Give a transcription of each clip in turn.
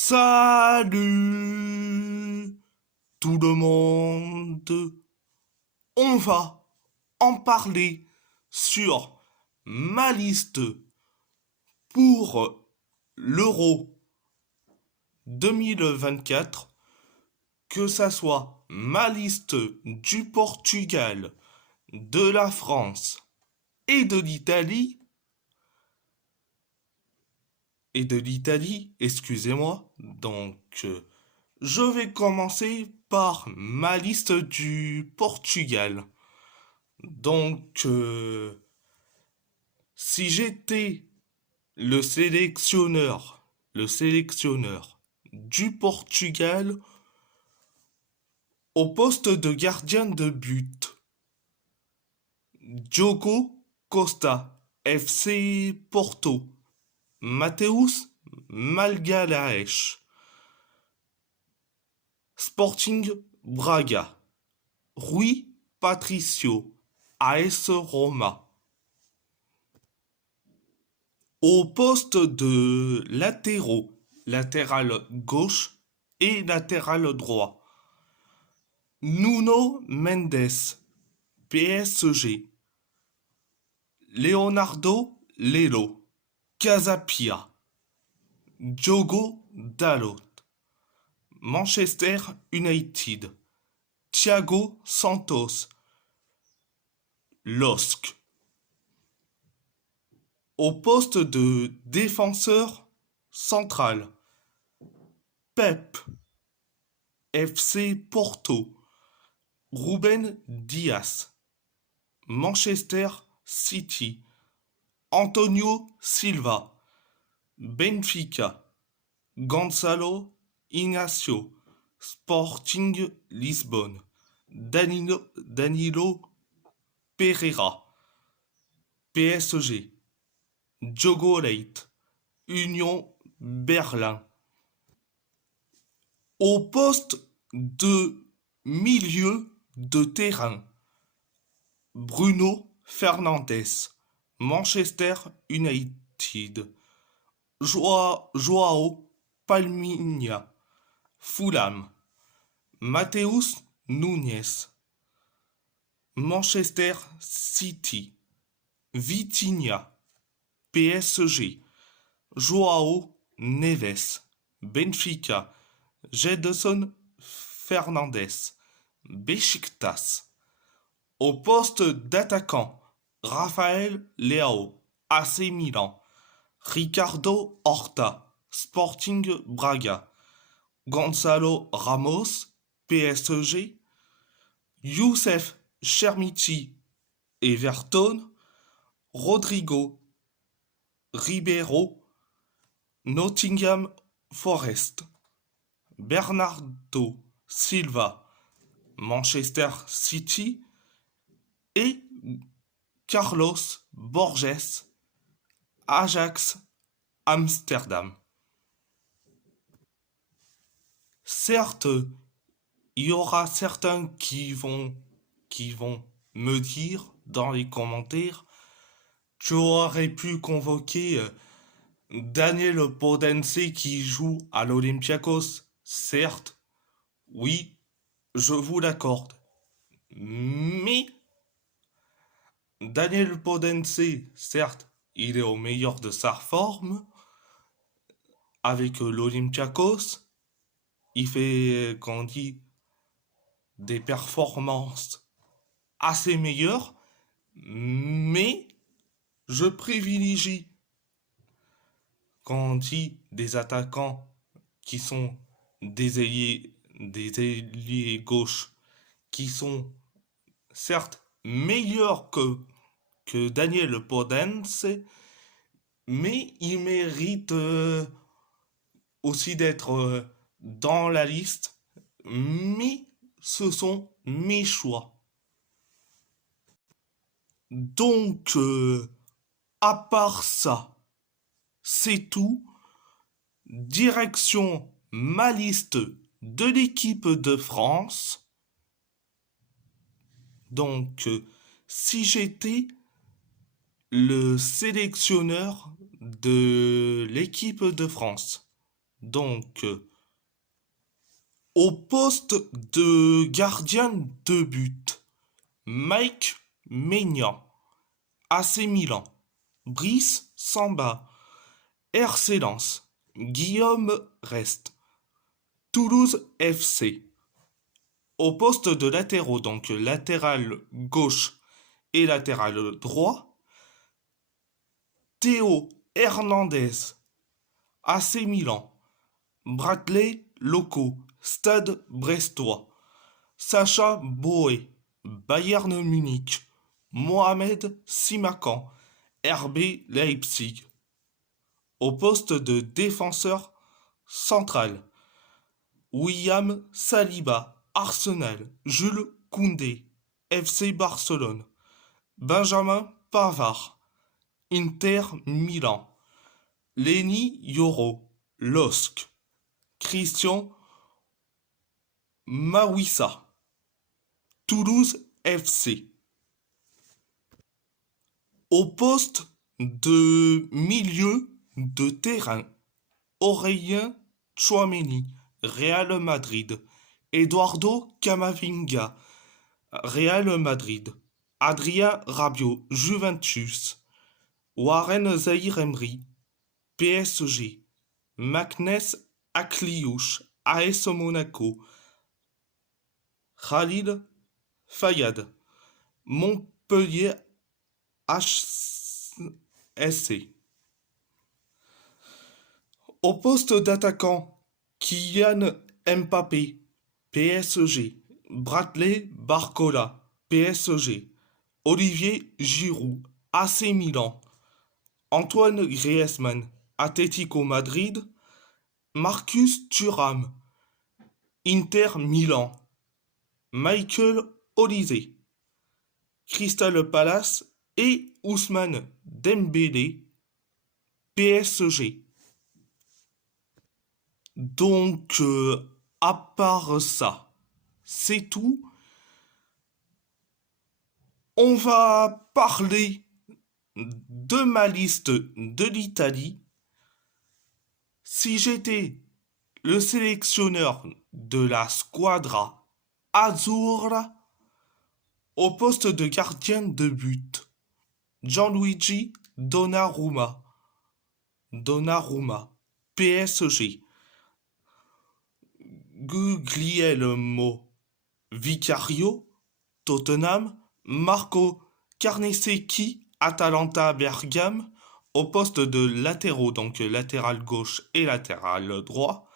Salut tout le monde. On va en parler sur ma liste pour l'Euro 2024, que ça soit ma liste du Portugal, de la France et de l'Italie, excusez-moi. Je vais commencer par ma liste du Portugal. Donc, si j'étais le sélectionneur du Portugal au poste de gardien de but, Diogo Costa, FC Porto, Mateus Magalhães, Sporting Braga, Rui Patricio, AS Roma. Au poste de latéraux, latéral gauche et latéral droit, Nuno Mendes, PSG, Leonardo Lelo, Casapia, Diogo Dalot, Manchester United, Thiago Santos, LOSC. Au poste de défenseur central, Pep, FC Porto, Ruben Dias, Manchester City, Antonio Silva, Benfica, Gonzalo Ignacio, Sporting Lisbonne, Danilo Pereira, PSG, Diogo Leite, Union Berlin. Au poste de milieu de terrain, Bruno Fernandes, Manchester United, Joao Palhinha, Fulham, Mateus Nunes, Manchester City, Vitinha, PSG, Joao Neves, Benfica, Gedson Fernandes, Besiktas. Au poste d'attaquant, Rafael Leao, AC Milan, Ricardo Horta, Sporting Braga, Gonzalo Ramos, PSG, Youssef Chermiti, Everton, Rodrigo Ribeiro, Nottingham Forest, Bernardo Silva, Manchester City et Carlos Borges, Ajax Amsterdam. Certes, il y aura certains qui vont me dire dans les commentaires: tu aurais pu convoquer Daniel Podense qui joue à l'Olympiakos. Certes, oui, je vous l'accorde. Mais Daniel Podense, certes, il est au meilleur de sa forme avec l'Olympiakos. Il fait, qu'on dit, des performances assez meilleures. Mais je privilégie, quand on dit, des attaquants qui sont des ailiers gauches, qui sont certes meilleurs que Daniel Podence, mais ils méritent aussi d'être dans la liste. Mais ce sont mes choix. Donc, à part ça, c'est tout. Direction ma liste de l'équipe de France. Donc, si j'étais le sélectionneur de l'équipe de France, Donc, au poste de gardien de but, Mike Maignan, AC Milan, Brice Samba, RC Lens, Guillaume Rest, Toulouse FC. Au poste de latéraux, donc latéral gauche et latéral droit, Théo Hernandez, AC Milan, Bradley Loco, Stade Brestois, Sacha Boé, Bayern Munich, Mohamed Simakan, RB Leipzig. Au poste de défenseur central, William Saliba, Arsenal, Jules Koundé, FC Barcelone, Benjamin Pavard, Inter Milan, Lenny Yoro, LOSC, Christian Mawissa, Toulouse FC. Au poste de milieu de terrain, Aurélien Tchouaméni, Real Madrid, Eduardo Camavinga, Real Madrid, Adrien Rabiot, Juventus, Warren Zaïre-Emery, PSG, Magnès Akliouche, AS Monaco, Khalil Fayad, Montpellier HSC. Au poste d'attaquant, Kylian Mbappé, PSG, Bradley Barcola, PSG, Olivier Giroud, AC Milan, Antoine Griezmann, Atlético Madrid, Marcus Thuram, Inter Milan, Michael Olise, Crystal Palace et Ousmane Dembélé, PSG. Donc, à part ça, c'est tout. On va parler de ma liste de l'Italie. Si j'étais le sélectionneur de la squadra Azzurra, au poste de gardien de but, Gianluigi Donnarumma, PSG, Guglielmo Vicario, Tottenham, Marco Carnesecchi, Atalanta Bergame, au poste de latéraux, donc latéral gauche et latéral droit,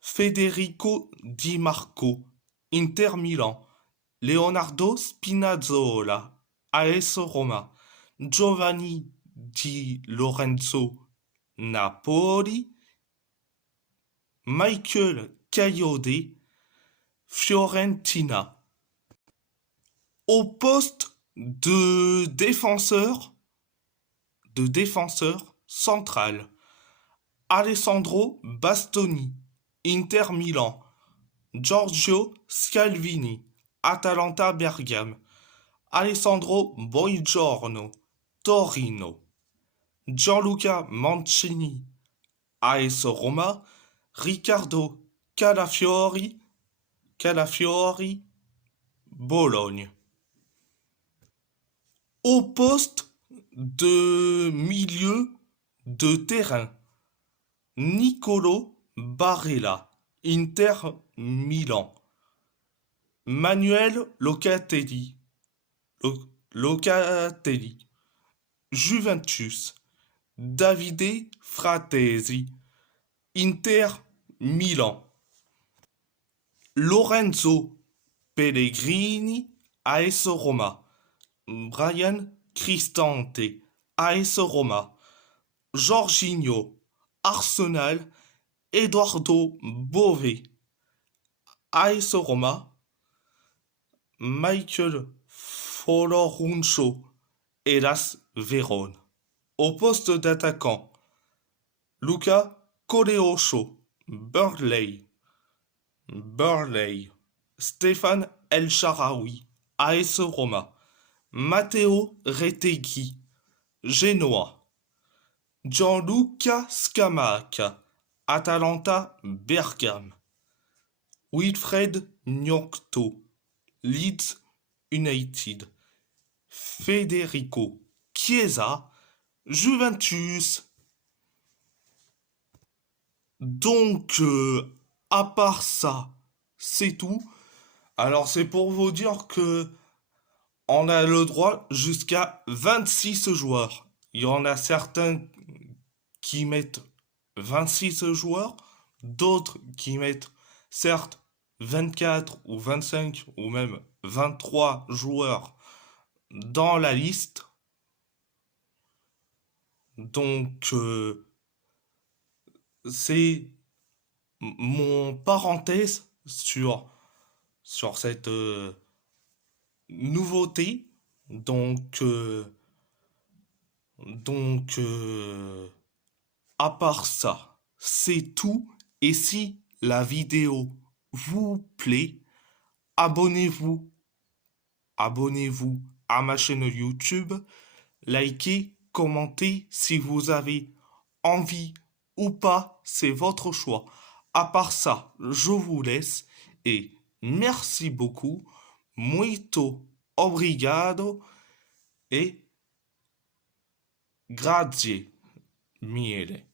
Federico Di Marco, Inter Milan, Leonardo Spinazzola, AS Roma, Giovanni Di Lorenzo, Napoli, Michael Kayode, Fiorentina. Au poste de défenseur central, Alessandro Bastoni, Inter Milan, Giorgio Scalvini, Atalanta Bergame, Alessandro Boigiorno, Torino, Gianluca Mancini, AS Roma, Riccardo Calafiori, Bologne. Au poste de milieu de terrain, Nicolo Barella, Inter Milan, Manuel Locatelli, Juventus, Davide Fratesi, Inter Milan, Lorenzo Pellegrini, AS Roma, Brian Cristante, AS Roma, Jorginho, Arsenal, Eduardo Bove, AS Roma, Michael Foloruncho, Hellas Vérone. Au poste d'attaquant, Luca Coleocho, Burley, Stéphane El Shaarawy, AS Roma, Matteo Retegui, Genoa, Gianluca Scamacca, Atalanta Bergame, Wilfred Gnocco, Leeds United, Federico Chiesa, Juventus. Donc, à part ça, c'est tout. Alors, c'est pour vous dire que on a le droit jusqu'à 26 joueurs. Il y en a certains qui mettent 26 joueurs, d'autres qui mettent certes 24 ou 25 ou même 23 joueurs dans la liste. Donc, c'est mon parenthèse sur cette nouveauté. Donc, donc, à part ça, c'est tout. Et si la vidéo vous plaît, abonnez-vous. Abonnez-vous à ma chaîne YouTube. Likez, commentez si vous avez envie ou pas, c'est votre choix. À part ça, je vous laisse et merci beaucoup. Muito obrigado et grazie mille.